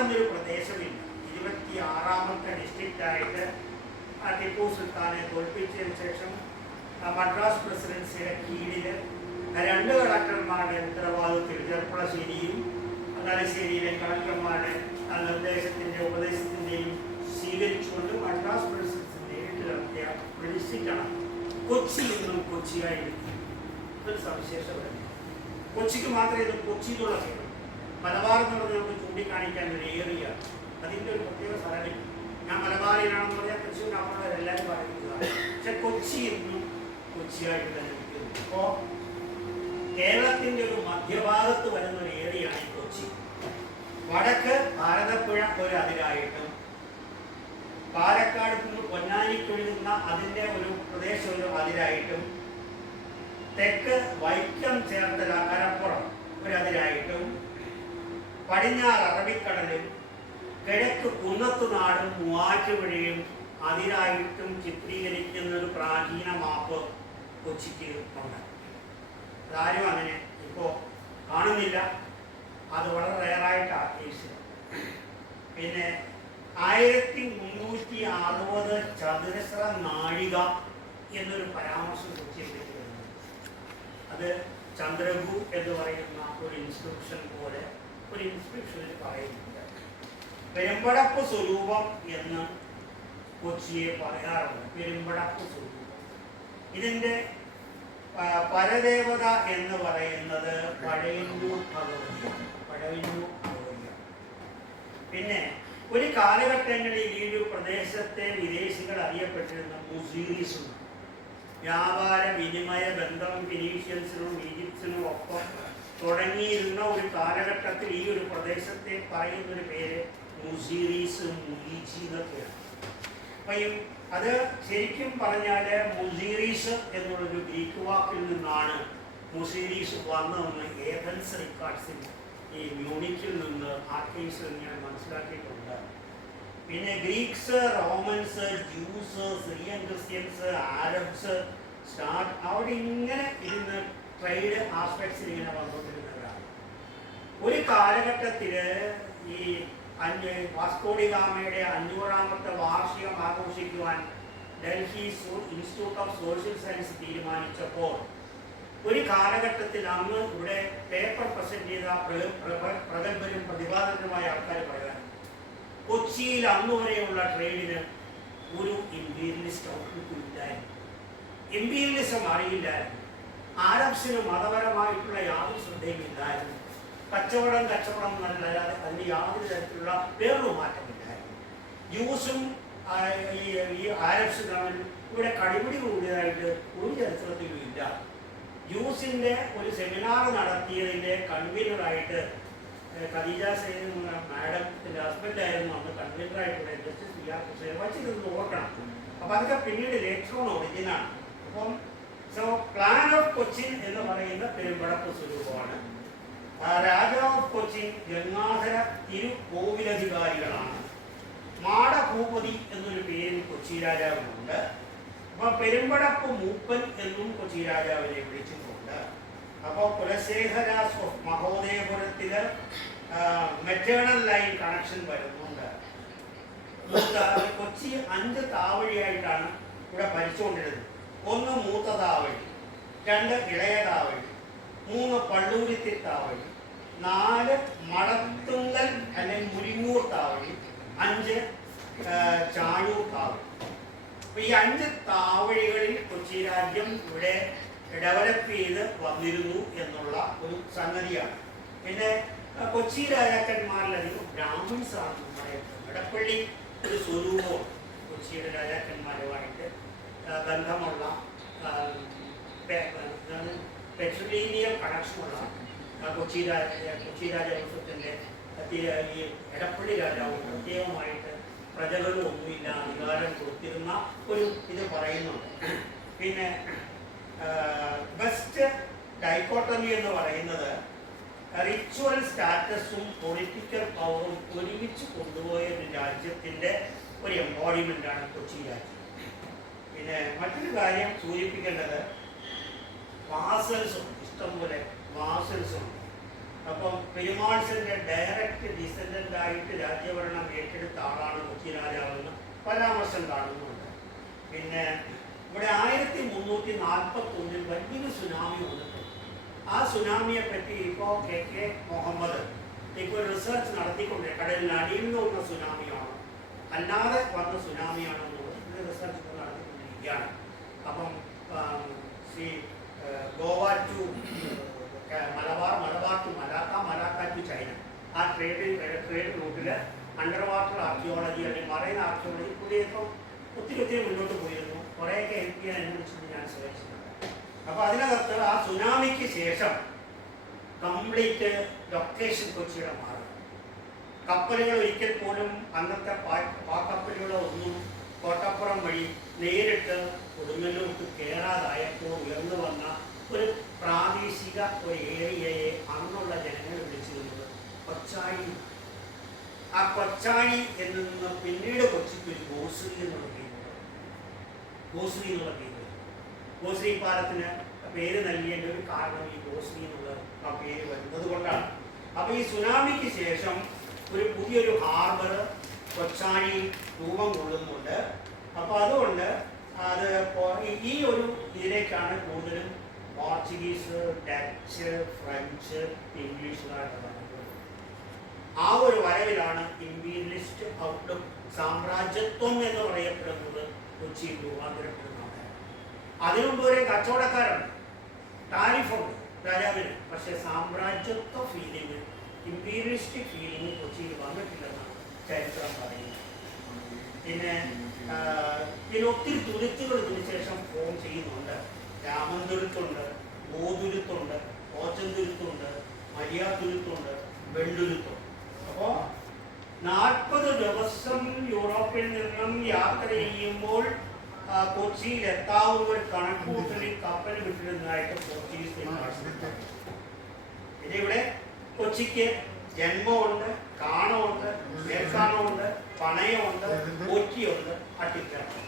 എന്നൊരു പ്രദേശമില്ല. 26ാമത്തെ ഡിസ്ട്രിക്റ്റായിട്ട് ടിപ്പു സുൽത്താനെ തോൽപ്പിച്ചതിന് ശേഷം മദ്രാസ് പ്രസിഡൻസിയുടെ കീഴിൽ 2 കളക്ടർമാരുടെ ഉത്തരവാദിത്വത്തിൽ ചെർപ്പുളശ്ശേരിയും തലശ്ശേരിയിലെ കളക്ടർമാരുടെ ഉപദേശത്തിൻ്റെയും സ്വീകരിച്ചുകൊണ്ട് മദ്രാസ് പ്രസിഡൻസി നേരിട്ട് നടത്തിയ ഒരു ഡിസ്ട്രിക്റ്റാണ് കൊച്ചിയിൽ നിന്നും കൊച്ചിയായി എടുത്തി. ഇതൊരു സവിശേഷത. കൊച്ചിക്ക് മാത്രമേ ഇത് കൊച്ചി എന്നുള്ള പേര്. മലബാർ എന്നുള്ളത് നമുക്ക് ചൂണ്ടിക്കാണിക്കാൻ ഒരു ഏറിയ അതിൻ്റെ ഒരു പ്രത്യേക സ്ഥലമില്ല. ഞാൻ മലബാറിനാണെന്ന് പറഞ്ഞാൽ തൃശ്ശൂർ എല്ലാവരും പറയുന്നതാണ്. പക്ഷെ കൊച്ചി എന്നും കൊച്ചിയായിട്ട് തന്നെ നിൽക്കുന്നു. അപ്പോൾ കേരളത്തിൻ്റെ ഒരു മധ്യഭാഗത്ത് വരുന്ന ഒരു ഏരിയയാണ് ഈ കൊച്ചി. വടക്ക് ഭാരതപ്പുഴ ഒരു അതിരായിട്ടും പാലക്കാട് നിന്ന് പൊന്നാനിക്കൊഴുകുന്ന അതിൻ്റെ ഒരു പ്രദേശം ഒരു അതിരായിട്ടും തെക്ക് വൈക്കം ചേർത്തല കരപ്പുറം ഒരു അതിരായിട്ടും പടിഞ്ഞാറ് അറബിക്കടലും കിഴക്ക് കുന്നത്തുനാടും മൂവാറ്റുപുഴയും അതിരായിട്ടും ചിത്രീകരിക്കുന്ന ഒരു പ്രാചീന മാപ്പ് കൊച്ചിക്ക് ഉണ്ട്. അതാരും അങ്ങനെ ഇപ്പോൾ കാണുന്നില്ല. അത് വളരെ റെയറായിട്ടാണ് കേസ്. പിന്നെ 1360 ചതുരശ്ര നാഴിക എന്നൊരു പരാമർശം കൊച്ചിയിലേക്ക് വരുന്നു. അത് ചന്ദ്രഗു എന്ന് പറയുന്ന ഒരു ഇൻസ്ക്രിപ്ഷൻ പോലെ ഒരു ഇൻസ്ക്രിപ്ഷനിൽ പറയുന്നുണ്ട്. പെരുമ്പടപ്പ് സ്വരൂപം എന്ന് കൊച്ചിയെ പറയാറുണ്ട്. പെരുമ്പടപ്പ് സ്വരൂപം. ഇതിൻ്റെ പരദേവത എന്ന് പറയുന്നത് പഴയന്നൂർ ഭഗവതിയാണ്. പഴയന്നൂർ ഭഗവതിയാണ്. പിന്നെ ഒരു കാലഘട്ടങ്ങളിൽ ഈ ഒരു പ്രദേശത്തെ വിദേശികൾ അറിയപ്പെട്ടിരുന്ന മുസീറീസും വ്യാപാര വിനിമയ ബന്ധം ഫിനീഷ്യൻസിനും ഈജിപ്സിനും ഒപ്പം തുടങ്ങിയിരുന്ന ഒരു കാലഘട്ടത്തിൽ ഈ ഒരു പ്രദേശത്തെ പറയുന്നൊരു പേര് മുസീറീസ്, മുലീജി എന്നൊക്കെയാണ്. അപ്പം അത് ശരിക്കും പറഞ്ഞാൽ മുസീറീസ് എന്നുള്ളൊരു ഗ്രീക്ക് വാക്കിൽ നിന്നാണ് മുസീറീസ് വന്നതെന്ന് ഏഥൻസ് റിക്കാർഡ്സിൽ ഈ മ്യൂണിക്കിൽ നിന്ന് ആർക്കൈവ്സിൽ ഞാൻ മനസ്സിലാക്കിയിട്ടുണ്ട്. പിന്നെ Greeks, Romans, Jews, Syrian Christians, Arabs അവിടെ ഇങ്ങനെ ഇരുന്ന് ട്രേഡ് ആസ്പെക്ട്സിൽ ഇങ്ങനെ വന്നുകൊണ്ടിരുന്നവരാണ്. ഒരു കാലഘട്ടത്തിൽ ഈ വാസ്കോ ഡി ഗാമയുടെ 500ാമത്തെ വാർഷികം ആഘോഷിക്കുവാൻ Delhi institute of social science തീരുമാനിച്ചപ്പോൾ ഒരു കാലഘട്ടത്തിൽ അന്ന് ഇവിടെ പേപ്പർ പ്രസന്റ് ചെയ്ത പ്രഗത്ഭരും പ്രതിപാദകരുമായ ആൾക്കാർ പറയാൻ കൊച്ചിയിൽ അന്ന് വരെയുള്ള ട്രേഡിന് ഒരു ഇമ്പീരിയലിസ്റ്റ് ഔട്ട്ലുക്ക് ഇല്ലായിരുന്നു. ഇമ്പീരിയലിസം അറിയില്ലായിരുന്നു. ആരബ്സിന് മതപരമായിട്ടുള്ള യാതൊരു ശ്രദ്ധയും ഇല്ലായിരുന്നു. കച്ചവടം എന്നല്ലാതെ അതിന് യാതൊരു തരത്തിലുള്ള വേറൊരു മാറ്റമില്ലായിരുന്നു. ജ്യൂസും ഈ ആരബ്സും തമ്മിൽ ഇവിടെ കടിപിടി കൂടിയതായിട്ട് ഒരു ചരിത്രത്തിലും ഇല്ല. ജ്യൂസിൻ്റെ ഒരു സെമിനാർ നടത്തിയതിൻ്റെ കൺവീനറായിട്ട് ഖദീജ സൈൻ മാഡത്തിൻ്റെ ഹസ്ബൻഡായിരുന്നു അന്ന് കൺവീനറായിട്ട് ജസ്റ്റിസ് PR ഹുസൈൻ വച്ചിരുന്നത് ഓർക്കണം. അപ്പം അതൊക്കെ പിന്നീട് ലേറ്റർ ഓൺ ഒറിജിനാണ്. അപ്പം പ്ലാൻ ഓഫ് കൊച്ചിൻ എന്ന് പറയുന്ന പെരുമ്പടപ്പ് സ്വരൂപമാണ്. രാജാവ് ഓഫ് കൊച്ചിൻ ഗംഗാധര തിരുക്കോവിലധികാരികളാണ്. മാടഭൂപതി എന്നൊരു പേരിൽ കൊച്ചി രാജാവിനുണ്ട്. അപ്പോൾ പെരുമ്പടപ്പ് മൂപ്പൻ എന്നും കൊച്ചി രാജാവിനെ വിളിച്ചിട്ടുണ്ട്. അപ്പോൾ കുലശേഖര മഹോദയപുരത്തിൽ മെറ്റേണൽ ലൈൻ കണക്ഷൻ വരുന്നുണ്ട്. കൊച്ചി 5 താവഴിയായിട്ടാണ് ഇവിടെ ഭരിച്ചുകൊണ്ടിരുന്നത്. 1 മൂത്ത താവഴി, 2 ഇളയ താവഴി, 3 പള്ളൂരിത്തി താവഴി, 4 മടത്തുങ്കൽ അല്ലെങ്കിൽ മുരിങ്ങൂർ താവഴി, 5 ചാഴൂർ താവഴി. അപ്പോൾ ഈ 5 താവഴികളിൽ കൊച്ചി രാജ്യം ഇവിടെ ഡെവലപ്പ് ചെയ്ത് വന്നിരുന്നു എന്നുള്ള ഒരു സംഗതിയാണ്. പിന്നെ കൊച്ചി രാജാക്കന്മാരിലധികം ബ്രാഹ്മിൻസ് ആണ് പറയപ്പെടുന്നത്. എടപ്പള്ളി ഒരു സ്വരൂപവും കൊച്ചിയുടെ രാജാക്കന്മാരുമായിട്ട് ബന്ധമുള്ള പെട്രിലീനിയൽ കണക്ഷനുള്ള കൊച്ചി രാജവംശത്തിൻ്റെ ഈ എടപ്പള്ളി രാജാവ് പ്രത്യേകമായിട്ട് പ്രജകളും ഒന്നുമില്ല അധികാരം കൊടുത്തിരുന്ന ഒരു ഇത് പറയുന്നുണ്ട്. പിന്നെ ബെസ്റ്റ് ഡൈക്കോട്ടമി എന്ന് പറയുന്നത് റിച്വൽ സ്റ്റാറ്റസും പൊളിറ്റിക്കൽ പവറും ഒരുമിച്ച് കൊണ്ടുപോയ ഒരു രാജ്യത്തിൻ്റെ ഒരു എംബോഡിമെൻ്റാണ് കൊച്ചി രാജ്യം. പിന്നെ മറ്റൊരു കാര്യം സൂചിപ്പിക്കേണ്ടത് വാസൽസും ഇഷ്ടംപോലെ വാസൽസും അപ്പം പെരുമാൾസിന്റെ ഡയറക്റ്റ് ഡിസെൻഡന്റ് ആയിട്ട് രാജ്യഭരണം ഏറ്റെടുത്ത ആളാണ് കൊച്ചി രാജാവെന്ന് പരാമർശം കാണുന്നുണ്ട്. പിന്നെ ഇവിടെ 1341 വലിയൊരു സുനാമി വന്നിട്ടുണ്ട്. ആ സുനാമിയെ പറ്റി ഇപ്പോൾ KK മുഹമ്മദ് ഇപ്പോൾ റിസർച്ച് നടത്തിക്കൊണ്ട് കടലിന് അടിയിൽ നിന്ന് വന്ന സുനാമിയാണോ അല്ലാതെ വന്ന സുനാമിയാണെന്നുള്ളത് റിസർച്ച് ഇപ്പോൾ നടത്തിക്കൊണ്ടിരിക്കുകയാണ്. അപ്പം Goa to Malabar to Malacca to China ആ ട്രേഡ് റൂട്ടിൽ അണ്ടർ വാട്ടർ ആർക്കിയോളജി അല്ലെങ്കിൽ മറൈൻ ആർക്കിയോളജി പുതിയ ഇപ്പം ഒത്തിരി മുന്നോട്ട് പോയിരുന്നു. കുറേയൊക്കെ ഹെൽപ്പ് ചെയ്യാൻ അനുവദിച്ചിട്ട് ഞാൻ ശ്രമിച്ചിട്ടുണ്ട്. അപ്പോൾ അതിനകത്ത് ആ സുനാമിക്ക് ശേഷം കംപ്ലീറ്റ് ലൊക്കേഷൻ കൊച്ചിയുടെ മാറി. കപ്പലുകൾ ഒരിക്കൽ പോലും അന്നത്തെ പാക്കപ്പലുകളോ ഒന്നും കോട്ടപ്പുറം വഴി നേരിട്ട് കൊടുങ്ങല്ലൂർക്ക് കയറാതായപ്പോൾ ഉയർന്നു വന്ന ഒരു പ്രാദേശിക ഒരു ഏരിയയെ അന്നുള്ള ജനങ്ങൾ വിളിച്ചിരുന്നത് കൊച്ചാഴി. ആ കൊച്ചാഴി എന്ന് നിന്ന് പിന്നീട് കൊച്ചിക്ക് ഒരു ഗോശ്രീ എന്നുള്ള പേരുണ്ട്. ഗോശ്രീ എന്നുള്ള പേര്, ഗോശ്രീ പാലത്തിന് പേര് നൽകിയതിൻ്റെ ഒരു കാരണം ഈ ഗോശ്രീ എന്നുള്ള ആ പേര് വരുന്നത് കൊണ്ടാണ്. അപ്പോൾ ഈ സുനാമിക്ക് ശേഷം ഒരു പുതിയൊരു ഹാർബർ കൊച്ചാഴി രൂപം കൊള്ളുന്നുണ്ട്. അപ്പോൾ അതുകൊണ്ട് അത് ഈ ഒരു ഇതിലേക്കാണ് കൂടുതലും പോർച്ചുഗീസ്, ഡച്ച്, ഫ്രഞ്ച്, ഇംഗ്ലീഷുകാരൊക്കെ വന്നത്. ആ ഒരു വരവിലാണ് ഇമ്പീരിയലിസ്റ്റ് ഔട്ട്ലുക്ക്, സാമ്രാജ്യത്വം എന്ന് പറയപ്പെടുന്നത് കൊച്ചിയിൽ രൂപാന്തരപ്പെടുന്നത്. അതിനുമുമ്പ് ഒരു കച്ചവടക്കാരുണ്ട്, ടാരിഫുണ്ട് രാജാവിന്. പക്ഷെ സാമ്രാജ്യത്വ ഫീലിംഗ്, ഇമ്പീരിയലിസ്റ്റിക് ഫീലിംഗ് കൊച്ചിയിൽ വന്നിട്ടില്ലെന്നാണ് ചരിത്രം പറയുന്നത്. പിന്നെ ഒത്തിരി തുരുത്തുകൾ ഇതിന് ശേഷം ഫോം ചെയ്യുന്നുണ്ട്. രാമന്തുരുത്തുണ്ട്, ഗോതുരുത്തുണ്ട്, ഓച്ചന്തുരുത്തുണ്ട്, മരിയാതുരുത്തുണ്ട്, വെണ്ടുരുത്തുണ്ട്. അപ്പോൾ 40 ദിവസം യൂറോപ്പിൽ നിന്നും യാത്ര ചെയ്യുമ്പോൾ കൊച്ചിയിൽ എത്താവുന്ന ഒരു കണക്കുകൂട്ടലിൽ കപ്പൽ വിട്ടിരുന്നതായിട്ട് പോർച്ചുഗീസ്. ഇതിവിടെ കൊച്ചിക്ക് ജന്മമുണ്ട്, കാണമുണ്ട്, മേൽക്കാണമുണ്ട്, പണയമുണ്ട്, കൊച്ചിയുണ്ട്, അട്ടിക്കറുണ്ട്.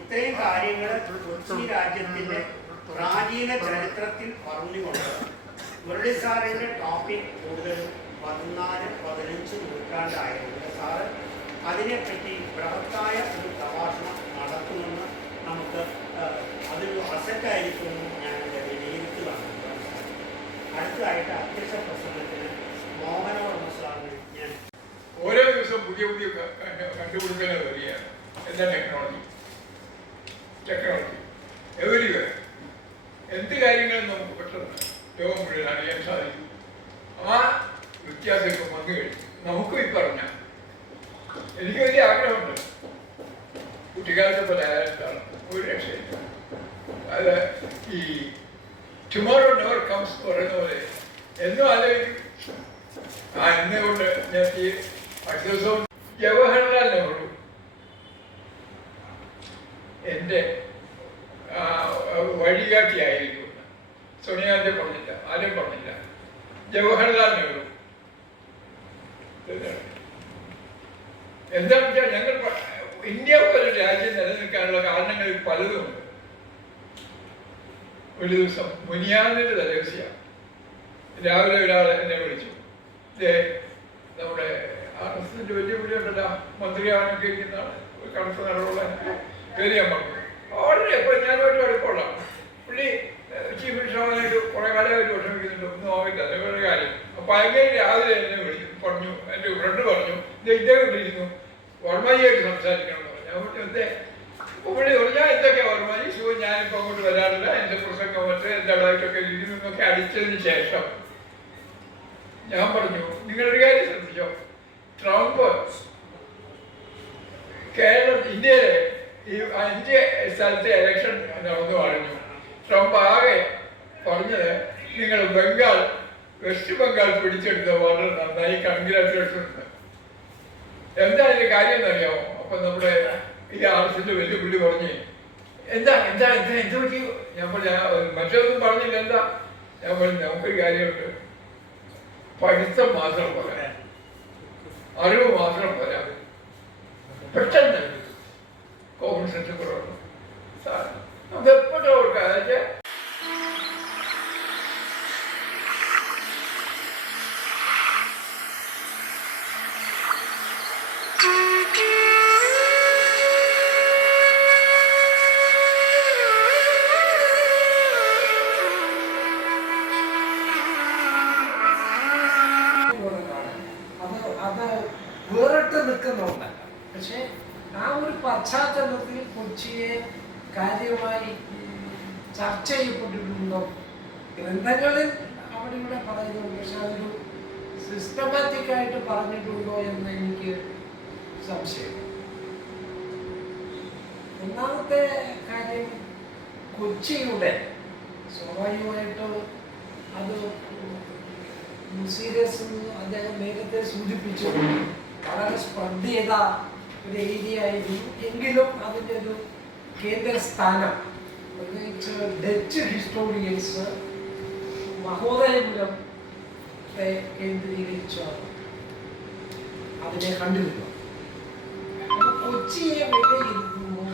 ഇത്രയും കാര്യങ്ങൾ കൊച്ചി രാജ്യത്തിന്റെ പ്രാചീന ചരിത്രത്തിൽ പറഞ്ഞുകൊണ്ട് മുരളി സാറിന്റെ ടോപ്പിക് കൂടുതലും 14-15 നൂറ്റാണ്ടായതുകൊണ്ട് സാറ് അതിനെപ്പറ്റി ബൃഹത്തായ ഒരു പ്രഭാഷണം നടത്തുമെന്ന് നമുക്ക് അതൊരു അസറ്റായിരിക്കുമെന്ന് ഞാൻ വിലയിരുത്തുകയാണ്. അടുത്തതായിട്ട് അധ്യക്ഷ പ്രസംഗത്തിന് മോഹനവർമ്മ സാറിന് ഞാൻ ഓരോ ദിവസം പുതിയ കണ്ടുപിടുത്തങ്ങൾ വരികയാണ്. എന്താ ടെക്നോളജി എവരിവെയർ എന്ത് കാര്യങ്ങളും നമുക്ക് പെട്ടെന്ന് ലോകം മുഴുവൻ അറിയാൻ സാധിക്കും. ആ വ്യത്യാസമൊക്കെ വന്നു കഴിഞ്ഞു. നമുക്കും ഈ പറഞ്ഞ എനിക്ക് വലിയ ആഗ്രഹമുണ്ട്. കുട്ടിക്കാലത്തെ പോലെ ആയാലാണ് ഒരു രക്ഷയില്ല. അത് ഈ ടുമോറോ നെവർ കംസ് പറയുന്ന പോലെ എന്നും ആലോചിക്കും. എന്നുകൊണ്ട് ഞാൻ ഈ അടുത്ത ദിവസവും ജവഹർലാൽ നെഹ്റു എൻ്റെ വഴികാട്ടിയായിരിക്കും. സോണിയാഗാന്ധി പറഞ്ഞില്ല, ആരും പറഞ്ഞില്ല. ജവഹർലാൽ നെഹ്റു എന്താണെന്ന് വെച്ചാൽ ഞങ്ങൾ ഇന്ത്യ പോലെ രാജ്യം നിലനിൽക്കാനുള്ള കാരണങ്ങളിൽ പലതുമുണ്ട്. ഒരു ദിവസം മുനിയാറിന്റെ തലേദിവസം രാവിലെ ഒരാൾ എന്നെ വിളിച്ചു. നമ്മുടെ RSSന്റെ വലിയ പുള്ളിയുണ്ടല്ലോ, മന്ത്രിയാവാനൊക്കെ ഇരിക്കുന്നതാണ്, ഒരു കണക്ക് നടവുള്ള പേര് ഞാൻ പറഞ്ഞു. വളരെ എപ്പോഴും ഞാനുമായിട്ട് അടുപ്പമുള്ള പുള്ളി ചീഫ് മിനിസ്റ്ററാവാനായിട്ട് കുറേ കാലമായിട്ട് വിഷമിക്കുന്നുണ്ട്. ഒന്നും ആവില്ല, അതേപോലെ കാര്യം. അപ്പം അങ്ങനെ രാവിലെ എന്നെ വിളിച്ചു പറഞ്ഞു, എൻ്റെ ഫ്രണ്ട് പറഞ്ഞു, ഇദ്ദേഹം വിളിക്കുന്നു, വർമ്മജിയായിട്ട് സംസാരിക്കണം എന്ന് പറഞ്ഞു. ഞാൻ പറഞ്ഞു എന്തേ? അപ്പോൾ പുള്ളി പറഞ്ഞാൽ എന്തൊക്കെയാണ് വർമ്മജി സുഖം, ഞാനിപ്പോൾ അങ്ങോട്ട് വരാറില്ല, എൻ്റെ പ്രസംഗം മറ്റേ എന്തായിട്ടൊക്കെ ഇതിൽ നിന്നൊക്കെ അടിച്ചതിന് ശേഷം ഞാൻ പറഞ്ഞു, നിങ്ങളൊരു കാര്യം ശ്രദ്ധിച്ചോ, ട്രംപ് ഇന്ത്യയിലെ ഈ 5 സ്ഥലത്തെ ഇലക്ഷൻ നടന്നു പറഞ്ഞു. ട്രംപ് ആകെ പറഞ്ഞത് നിങ്ങൾ വെസ്റ്റ് ബംഗാൾ പിടിച്ചെടുത്ത് വളരെ നന്നായി, കൺഗ്രാറ്റുലേഷൻ. എന്താ അതിന്റെ കാര്യം എന്നറിയാമോ? അപ്പൊ നമ്മുടെ ഈ RSSന്റെ വലിയ പുള്ളി പറഞ്ഞ് എന്താ എന്താ എന്താ എന്ത് പറ്റി? ഞാൻ പറഞ്ഞ മറ്റൊന്നും പറഞ്ഞില്ല. എന്താ? ഞാൻ പറഞ്ഞു നമുക്കൊരു കാര്യമുണ്ട്, പഠിത്തം മാത്രം പോരാ, അറിവ് മാത്രം പോരാ, പെട്ടെന്ന് കോമൺ സെൻസ് കുറവുണ്ട്. നമുക്ക് എപ്പോഴും ഓർക്കാം. കാര്യമായി ചർച്ച ചെയ്യപ്പെട്ടിട്ടുണ്ടോ? ഗ്രന്ഥങ്ങളിൽ അവിടെ ഇവിടെ പറയുന്നുണ്ട്, പക്ഷെ അതൊരു സിസ്റ്റമാറ്റിക് ആയിട്ട് പറഞ്ഞിട്ടുണ്ടോ എന്ന് എനിക്ക് സംശയം. ഒന്നാമത്തെ കാര്യം, കൊച്ചിയുടെ സ്വാഭാവികമായിട്ട് അത് സീരിയസ് അദ്ദേഹം നേരത്തെ സൂചിപ്പിച്ചു, വളരെ സ്പ്രെഡ് ചെയ്ത ഒരു ഏരിയ ആയിരുന്നു. എങ്കിലും അതിൻ്റെ ഒരു കേന്ദ്രസ്ഥാനം പ്രത്യേകിച്ച് ഡച്ച് ഹിസ്റ്റോറിയൻസ് മഹോദയപുരത്തെ കേന്ദ്രീകരിച്ചാണ് അതിനെ കണ്ടിരുന്നത്. അപ്പോൾ കൊച്ചിയെ വിലയിരുത്തുമ്പോൾ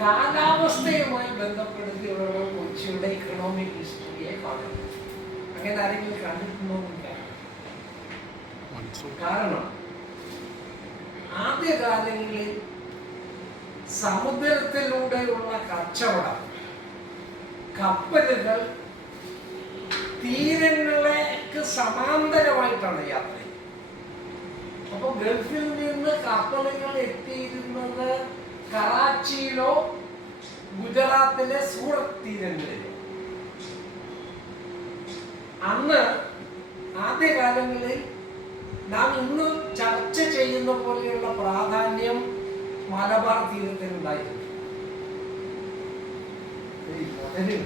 കാലാവസ്ഥയുമായി ബന്ധപ്പെടുത്തിയുള്ള കൊച്ചിയുടെ ഇക്കണോമിക് ഹിസ്റ്ററിയെ കാണുന്നു. അങ്ങനെ ആരെങ്കിലും കണ്ടിട്ടുണ്ടോന്നില്ല. കാരണം ആദ്യകാലങ്ങളിൽ സമുദ്രത്തിലൂടെയുള്ള കച്ചവടം, കപ്പലുകൾ തീരങ്ങളേക്ക് സമാന്തരമായിട്ടാണ് യാത്ര. അപ്പൊ ഗൾഫിൽ നിന്ന് കപ്പലുകൾ എത്തിയിരുന്നത് കറാച്ചിയിലോ ഗുജറാത്തിലെ സൂറത്ത് തീരങ്ങളിലോ. അന്ന് ആദ്യകാലങ്ങളിൽ നാം ഇന്ന് ചർച്ച ചെയ്യുന്ന പോലെയുള്ള പ്രാധാന്യം മലബാർ തീരത്തിനുണ്ടായിരുന്നു. തന്നെ